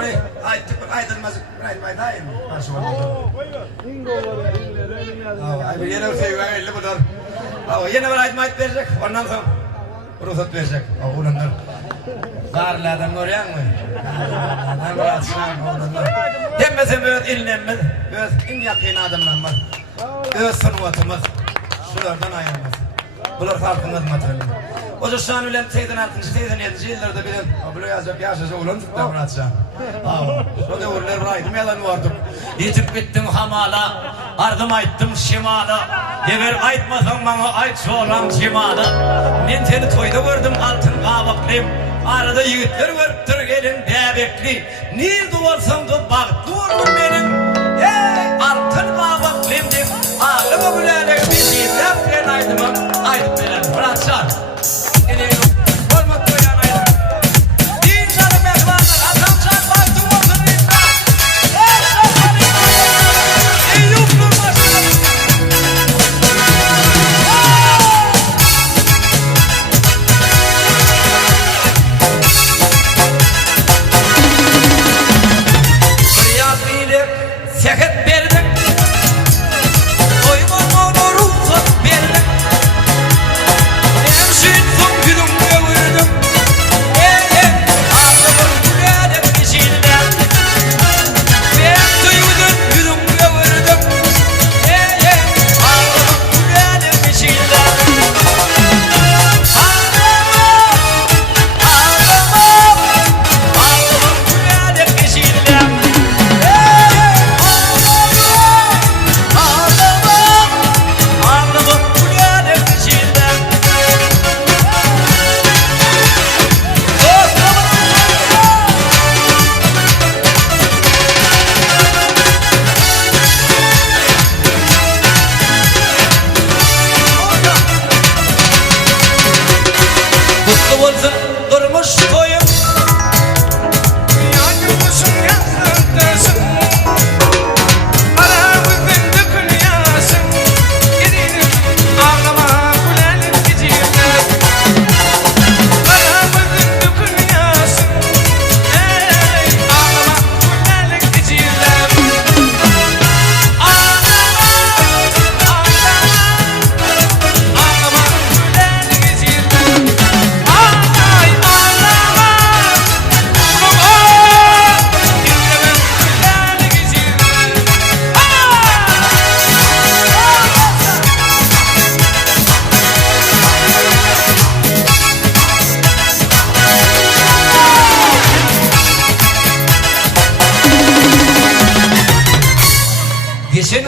Hani aydılmaz aydılmayayım. Nasıl oldu? Ay bir yere sevgi öyle budur. Yine bir aydılmayıp verecek. Ondan sonra ruhsat verecek. Oğlumlar. Garlardan görüyor musun? Garlardan rahatsızlan oğlumlar. Demmesen böyle ilinlenmez. Böyle in yakın adamlanmaz. Böyle sınıvatımız. Şulardan ayırmaz. Bunlar farkınız materyali. O da şu an ölen 86. 87. yıllarda bilen böyle yazıp yaşası olan tuttan rahatça. O da uğurlar buraydım yalan vardım. Yitip bittim hamala, ardım ayttım şimala. Eğer aytmasan bana ayt soğulam cimala. Ben seni toyda gördüm altın kavaklıyım. Arada yiğitler görüptür gelin bebekli. Nerede olsam da baktı olur benim. Altın kavaklıyım deyip ağlıma gülerek bir şey ben aydımım. Aydım belen rahatça. Geçen